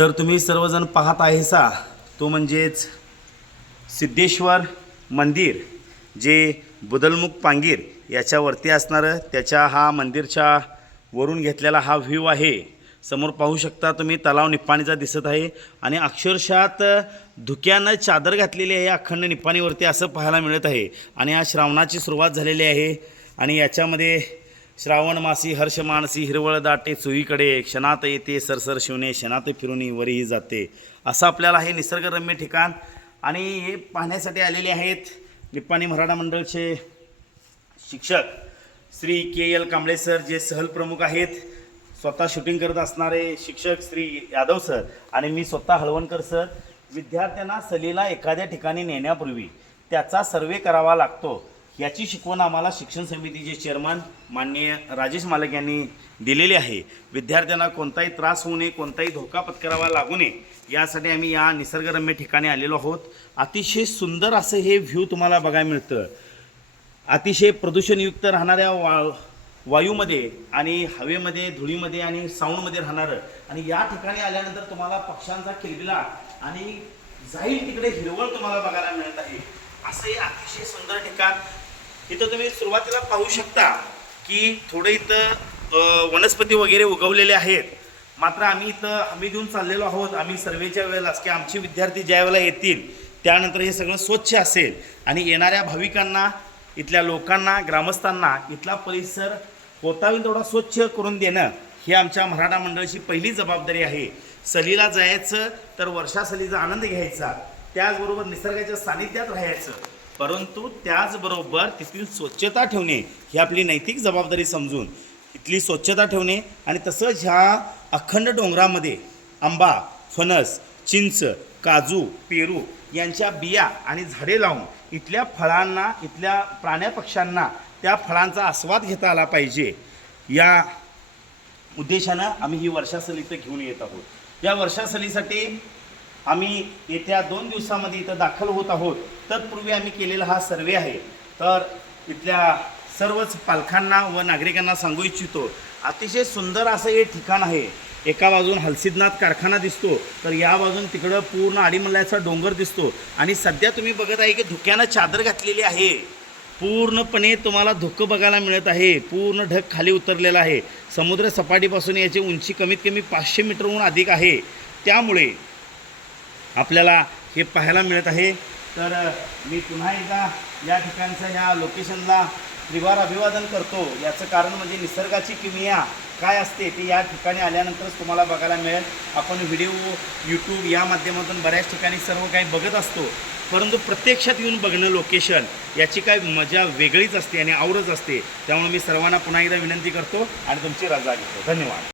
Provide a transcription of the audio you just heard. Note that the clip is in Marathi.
तर तुम्ही सर्वजण पाहत आहेसा तो म्हणजेच सिद्धेश्वर मंदिर जे बुदलमुख पांगीर याच्यावरती असणारं त्याच्या हा मंदिरच्या वरून घेतलेला हा व्ह्यू आहे। समोर पाहू शकता तुम्ही तलाव निप्पाणीचा दिसत आहे आणि अक्षरशः धुक्यानं चादर घातलेली आहे अखंड निप्पाणीवरती असं पाहायला मिळत आहे। आणि आज श्रावणाची सुरुवात झालेली आहे आणि याच्यामध्ये श्रावण मासी हर्ष मानसी हिरवळ दाटे चोहीकडे क्षणात येते सरसर शिवणे क्षणात फिरून वरीही जाते असं आपल्याला हे निसर्गरम्य ठिकाण आणि हे पाहण्यासाठी आलेले आहेत निप्पाणी मराठा मंडळचे शिक्षक श्री के.एल. कांबळे सर जे सहल प्रमुख आहेत, स्वतः शूटिंग करत असणारे शिक्षक श्री यादव सर आणि मी स्वतः हळवणकर सर। विद्यार्थ्यांना सहलीला एखाद्या ठिकाणी नेण्यापूर्वी त्याचा सर्वे करावा लागतो याची शिकवण आम्हाला शिक्षण समितीचे चेअरमन माननीय राजेश मालक यांनी दिलेली आहे। विद्यार्थ्यांना कोणताही त्रास होऊ नये, कोणताही धोका पत्करावा लागू नये यासाठी आम्ही या निसर्गरम्य ठिकाणी आलेलो आहोत। अतिशय सुंदर असं हे व्ह्यू तुम्हाला बघायला मिळतं। अतिशय प्रदूषणयुक्त राहणाऱ्या वायूमध्ये आणि हवेमध्ये धुळीमध्ये आणि साऊंडमध्ये राहणारं आणि या ठिकाणी आल्यानंतर तुम्हाला पक्ष्यांचा किलबिलाट आणि जाईल तिकडे हिरवळ तुम्हाला बघायला मिळत आहे। असं हे अतिशय सुंदर ठिकाण इथं तुम्ही सुरुवातीला पाहू शकता की थोडे इथं वनस्पती वगैरे उगवलेले आहेत। मात्र आम्ही इथं हमी घेऊन चाललेलो आहोत। आम्ही सर्वेच्या वेळेलाच की आमचे विद्यार्थी ज्या वेळेला येतील त्यानंतर हे सगळं स्वच्छ असेल आणि येणाऱ्या भाविकांना, इथल्या लोकांना, ग्रामस्थांना इथला परिसर होता होईल तेवढा स्वच्छ करून देणं ही आमच्या मराठा मंडळाची पहिली जबाबदारी आहे। सहलीला जायचं तर वर्षा सहलीचा आनंद घ्यायचा, त्याचबरोबर निसर्गाच्या सानिध्यात राहायचं, परंतु त्याचबरोबर तिथली स्वच्छता ठेवणे ही आपली नैतिक जबाबदारी समजून इथली स्वच्छता ठेवणे आणि तसंच ह्या अखंड डोंगरामध्ये आंबा, फणस, चिंच, काजू, पेरू यांच्या बिया आणि झाडे लावून इथल्या फळांना, इथल्या प्राण्या-पक्ष्यांना त्या फळांचा आस्वाद घेता आला पाहिजे या उद्देशानं आम्ही ही वर्षा सहल इथं घेऊन येत आहोत। या वर्षा सहलीसाठी आम्ही येत्या 2 दिवसामध्ये इथं दाखल होत आहोत। तत्पूर्वी आम्ही केलेला हा सर्वे आहे। तर इथल्या सर्वच पालकांना व नागरिकांना सांगू इच्छितो, अतिशय सुंदर असं हे ठिकाण आहे। एका बाजून हलसिद्धनाथ कारखाना दिसतो तर या बाजून तिकडं पूर्ण आडीमल्ल्याचा डोंगर दिसतो आणि सध्या तुम्ही बघत आहे की धुक्यानं चादर घातलेली आहे। पूर्णपणे तुम्हाला धुकं बघायला मिळत आहे। पूर्ण ढग खाली उतरलेला आहे। समुद्र सपाटीपासून याची उंची कमीत कमी 500 मीटरहून अधिक आहे। त्यामुळे आपल्याला हे पाहायला मिळत आहे। तर मी पुन्हा एकदा या ठिकाणच्या ह्या लोकेशनला त्रिवार अभिवादन करतो। याचं कारण म्हणजे निसर्गाची किमया काय असते ते या ठिकाणी आल्यानंतरच तुम्हाला बघायला मिळेल। आपण व्हिडिओ, यूट्यूब या माध्यमातून बऱ्याच ठिकाणी सर्व काही बघत असतो, परंतु प्रत्यक्षात येऊन बघणं लोकेशन याची काय मजा वेगळीच असते आणि आवडच असते। त्यामुळे मी सर्वांना पुन्हा एकदा विनंती करतो आणि तुमची रजा घेतो। धन्यवाद।